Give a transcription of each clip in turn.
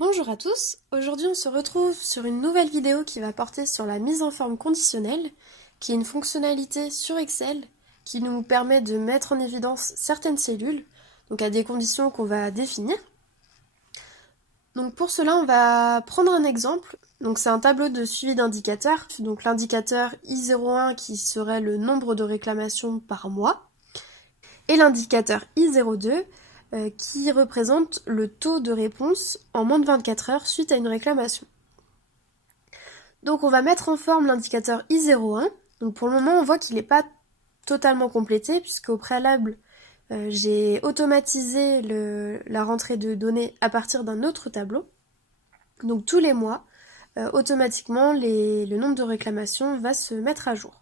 Bonjour à tous, aujourd'hui on se retrouve sur une nouvelle vidéo qui va porter sur la mise en forme conditionnelle, qui est une fonctionnalité sur Excel qui nous permet de mettre en évidence certaines cellules, donc à des conditions qu'on va définir. Donc pour cela on va prendre un exemple, donc c'est un tableau de suivi d'indicateurs, donc l'indicateur I01 qui serait le nombre de réclamations par mois, et l'indicateur I02 qui représente le taux de réponse en moins de 24 heures suite à une réclamation. Donc on va mettre en forme l'indicateur I01. Donc pour le moment on voit qu'il n'est pas totalement complété puisqu'au préalable j'ai automatisé la rentrée de données à partir d'un autre tableau. Donc tous les mois, automatiquement le nombre de réclamations va se mettre à jour.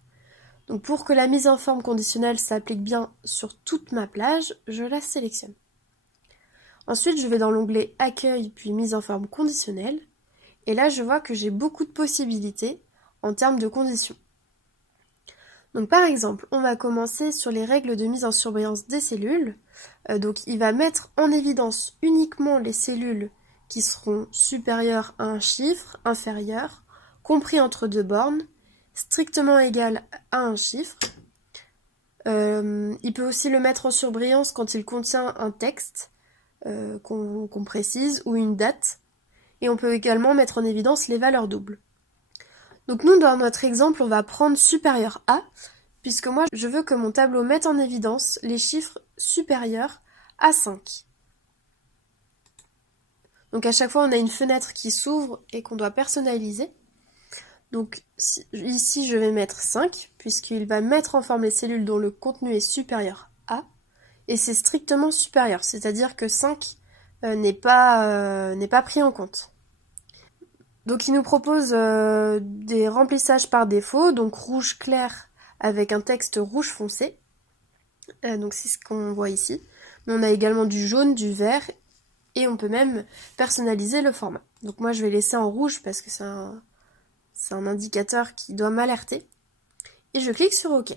Donc pour que la mise en forme conditionnelle s'applique bien sur toute ma plage, je la sélectionne. Ensuite, je vais dans l'onglet Accueil puis Mise en forme conditionnelle. Et là, je vois que j'ai beaucoup de possibilités en termes de conditions. Donc par exemple, on va commencer sur les règles de mise en surveillance des cellules. Donc il va mettre en évidence uniquement les cellules qui seront supérieures à un chiffre, inférieur, compris entre deux bornes, strictement égal à un chiffre. Il peut aussi le mettre en surbrillance quand il contient un texte qu'on précise ou une date. Et on peut également mettre en évidence les valeurs doubles. Donc nous, dans notre exemple, on va prendre supérieur à, puisque moi, je veux que mon tableau mette en évidence les chiffres supérieurs à 5. Donc à chaque fois, on a une fenêtre qui s'ouvre et qu'on doit personnaliser. Donc ici, je vais mettre 5, puisqu'il va mettre en forme les cellules dont le contenu est supérieur à, et c'est strictement supérieur, c'est-à-dire que 5 n'est pas pris en compte. Donc il nous propose des remplissages par défaut, donc rouge clair avec un texte rouge foncé. Donc c'est ce qu'on voit ici. Mais on a également du jaune, du vert, et on peut même personnaliser le format. Donc moi je vais laisser en rouge parce que c'est un indicateur qui doit m'alerter. Et je clique sur OK.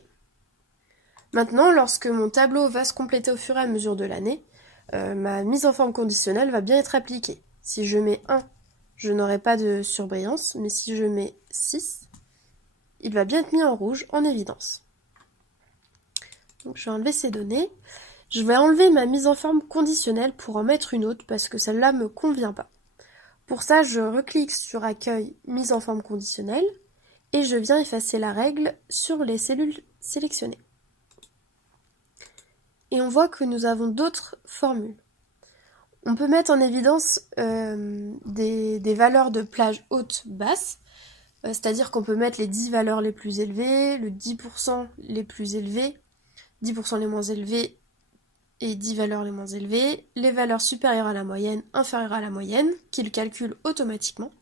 Maintenant, lorsque mon tableau va se compléter au fur et à mesure de l'année, ma mise en forme conditionnelle va bien être appliquée. Si je mets 1, je n'aurai pas de surbrillance, mais si je mets 6, il va bien être mis en rouge, en évidence. Donc je vais enlever ces données. Je vais enlever ma mise en forme conditionnelle pour en mettre une autre, parce que celle-là ne me convient pas. Pour ça, je reclique sur Accueil, mise en forme conditionnelle, et je viens effacer la règle sur les cellules sélectionnées. Et on voit que nous avons d'autres formules. On peut mettre en évidence des valeurs de plage haute, basse, c'est-à-dire qu'on peut mettre les 10 valeurs les plus élevées, le 10% les plus élevés, 10% les moins élevés et 10 valeurs les moins élevées, les valeurs supérieures à la moyenne, inférieures à la moyenne, qu'il calcule automatiquement.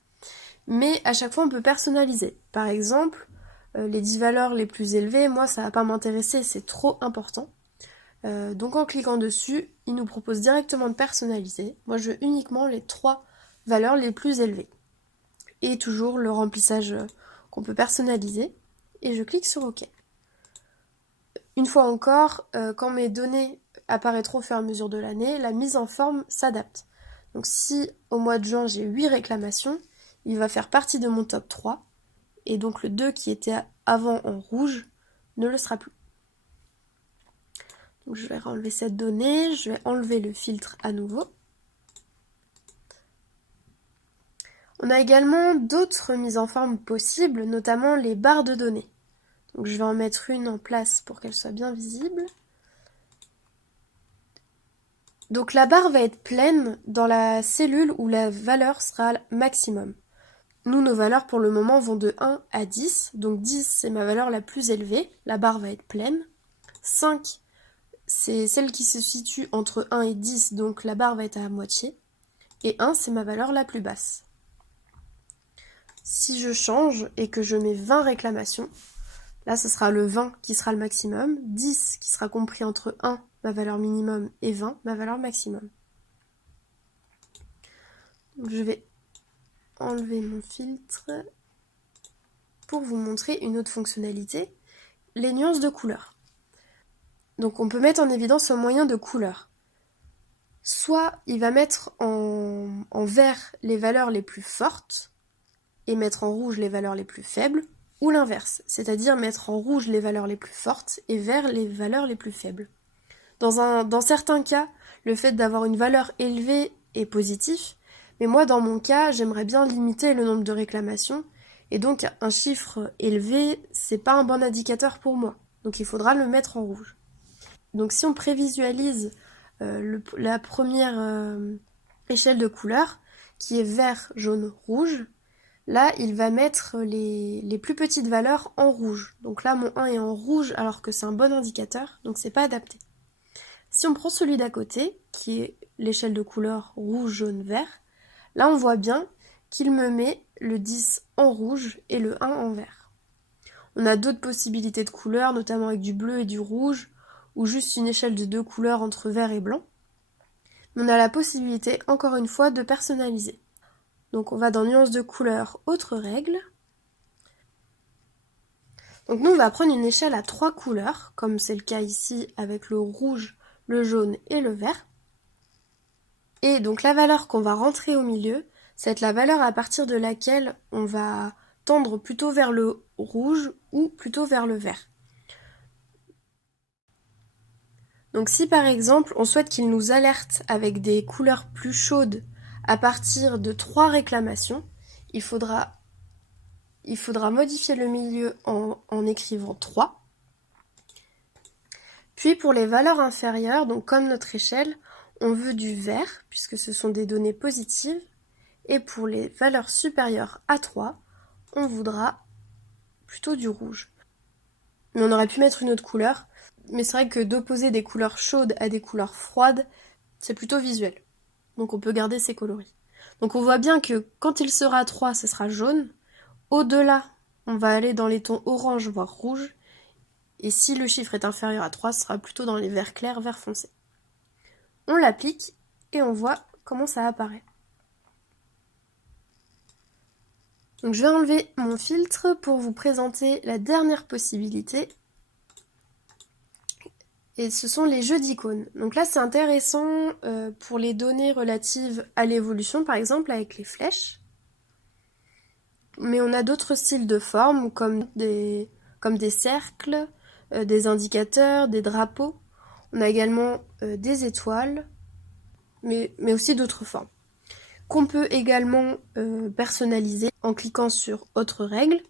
Mais à chaque fois, on peut personnaliser. Par exemple, les 10 valeurs les plus élevées, moi, ça va pas m'intéresser, c'est trop important. Donc en cliquant dessus, il nous propose directement de personnaliser. Moi je veux uniquement les 3 valeurs les plus élevées. Et toujours le remplissage qu'on peut personnaliser. Et je clique sur OK. Une fois encore, quand mes données apparaîtront au fur et à mesure de l'année, la mise en forme s'adapte. Donc si au mois de juin j'ai 8 réclamations, il va faire partie de mon top 3. Et donc le 2 qui était avant en rouge ne le sera plus. Donc je vais enlever cette donnée, je vais enlever le filtre à nouveau. On a également d'autres mises en forme possibles, notamment les barres de données. Donc je vais en mettre une en place pour qu'elle soit bien visible. Donc la barre va être pleine dans la cellule où la valeur sera maximum. Nous, nos valeurs pour le moment vont de 1 à 10. Donc 10, c'est ma valeur la plus élevée. La barre va être pleine. 5, c'est celle qui se situe entre 1 et 10, donc la barre va être à moitié. Et 1, c'est ma valeur la plus basse. Si je change et que je mets 20 réclamations, là ce sera le 20 qui sera le maximum, 10 qui sera compris entre 1, ma valeur minimum, et 20, ma valeur maximum. Donc je vais enlever mon filtre pour vous montrer une autre fonctionnalité, les nuances de couleurs. Donc on peut mettre en évidence un moyen de couleur. soit il va mettre en vert les valeurs les plus fortes et mettre en rouge les valeurs les plus faibles, ou l'inverse, c'est-à-dire mettre en rouge les valeurs les plus fortes et vert les valeurs les plus faibles. Dans certains cas, le fait d'avoir une valeur élevée est positif, mais moi dans mon cas, j'aimerais bien limiter le nombre de réclamations, et donc un chiffre élevé, c'est pas un bon indicateur pour moi. Donc il faudra le mettre en rouge. Donc si on prévisualise la première échelle de couleurs, qui est vert, jaune, rouge, là il va mettre les plus petites valeurs en rouge. Donc là mon 1 est en rouge alors que c'est un bon indicateur, donc c'est pas adapté. Si on prend celui d'à côté, qui est l'échelle de couleurs rouge, jaune, vert, là on voit bien qu'il me met le 10 en rouge et le 1 en vert. On a d'autres possibilités de couleurs, notamment avec du bleu et du rouge, ou juste une échelle de 2 couleurs entre vert et blanc. Mais on a la possibilité, encore une fois, de personnaliser. Donc on va dans nuances de couleurs, autres règles. Donc nous on va prendre une échelle à 3 couleurs, comme c'est le cas ici avec le rouge, le jaune et le vert. Et donc la valeur qu'on va rentrer au milieu, c'est la valeur à partir de laquelle on va tendre plutôt vers le rouge ou plutôt vers le vert. Donc si par exemple on souhaite qu'il nous alerte avec des couleurs plus chaudes à partir de 3 réclamations, il faudra modifier le milieu en écrivant 3. Puis pour les valeurs inférieures, donc comme notre échelle, on veut du vert, puisque ce sont des données positives, et pour les valeurs supérieures à 3, on voudra plutôt du rouge. Mais on aurait pu mettre une autre couleur, mais c'est vrai que d'opposer des couleurs chaudes à des couleurs froides, c'est plutôt visuel. Donc on peut garder ces coloris. Donc on voit bien que quand il sera 3, ce sera jaune. Au-delà, on va aller dans les tons orange, voire rouge. Et si le chiffre est inférieur à 3, ce sera plutôt dans les verts clairs, vert foncé. On l'applique et on voit comment ça apparaît. Donc je vais enlever mon filtre pour vous présenter la dernière possibilité. Et ce sont les jeux d'icônes. Donc là c'est intéressant pour les données relatives à l'évolution, par exemple avec les flèches. Mais on a d'autres styles de formes comme des cercles, des indicateurs, des drapeaux. On a également des étoiles, mais aussi d'autres formes, qu'on peut également personnaliser en cliquant sur Autres règles.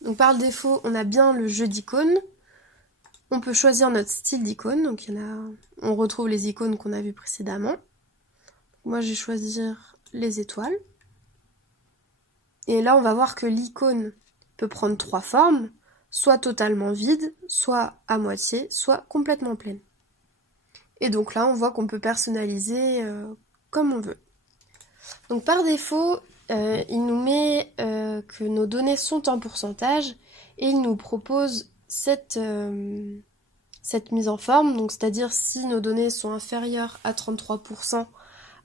Donc par défaut, on a bien le jeu d'icônes. On peut choisir notre style d'icône, donc on retrouve les icônes qu'on a vues précédemment. Moi, je vais choisir les étoiles. Et là, on va voir que l'icône peut prendre 3 formes, soit totalement vide, soit à moitié, soit complètement pleine. Et donc là, on voit qu'on peut personnaliser comme on veut. Donc par défaut, il nous met que nos données sont en pourcentage et il nous propose cette mise en forme. Donc c'est-à-dire si nos données sont inférieures à 33%,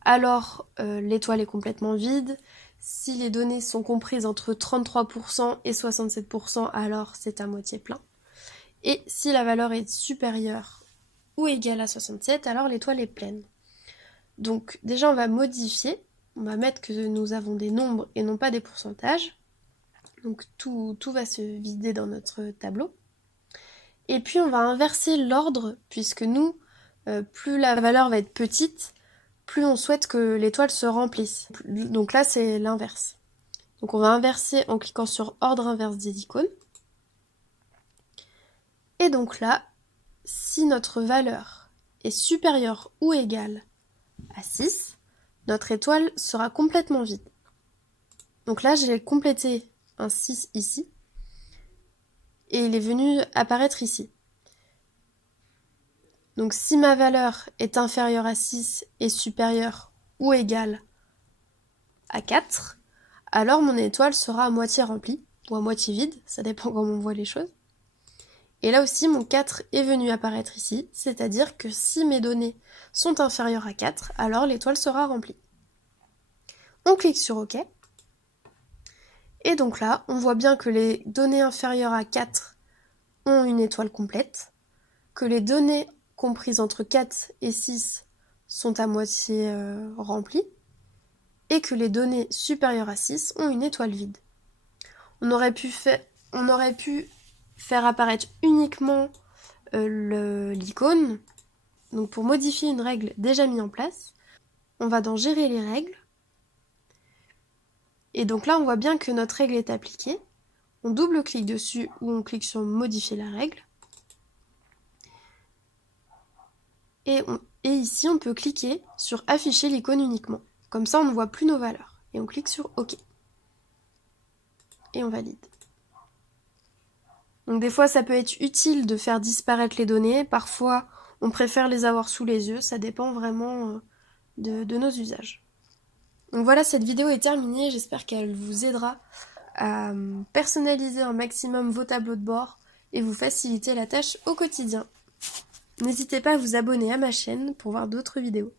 alors l'étoile est complètement vide. Si les données sont comprises entre 33% et 67%, alors c'est à moitié plein. Et si la valeur est supérieure ou égale à 67, alors l'étoile est pleine. Donc déjà on va modifier, on va mettre que nous avons des nombres et non pas des pourcentages. Donc tout va se vider dans notre tableau. Et puis on va inverser l'ordre, puisque nous, plus la valeur va être petite, plus on souhaite que l'étoile se remplisse. Donc là c'est l'inverse. Donc on va inverser en cliquant sur Ordre inverse des icônes. Et donc là, si notre valeur est supérieure ou égale à 6, notre étoile sera complètement vide. Donc là, j'ai complété un 6 ici, et il est venu apparaître ici. Donc si ma valeur est inférieure à 6 et supérieure ou égale à 4, alors mon étoile sera à moitié remplie, ou à moitié vide, ça dépend comment on voit les choses. Et là aussi, mon 4 est venu apparaître ici, c'est-à-dire que si mes données sont inférieures à 4, alors l'étoile sera remplie. On clique sur OK. Et donc là, on voit bien que les données inférieures à 4 ont une étoile complète, que les données comprises entre 4 et 6 sont à moitié remplies et que les données supérieures à 6 ont une étoile vide. On aurait pu faire apparaître uniquement l'icône. Donc pour modifier une règle déjà mise en place, on va dans Gérer les règles. Et donc là, on voit bien que notre règle est appliquée. On double-clique dessus ou on clique sur Modifier la règle. Et ici, on peut cliquer sur Afficher l'icône uniquement. Comme ça, on ne voit plus nos valeurs. Et on clique sur OK. Et on valide. Donc des fois, ça peut être utile de faire disparaître les données. Parfois, on préfère les avoir sous les yeux. Ça dépend vraiment de nos usages. Donc voilà, cette vidéo est terminée. J'espère qu'elle vous aidera à personnaliser un maximum vos tableaux de bord et vous faciliter la tâche au quotidien. N'hésitez pas à vous abonner à ma chaîne pour voir d'autres vidéos.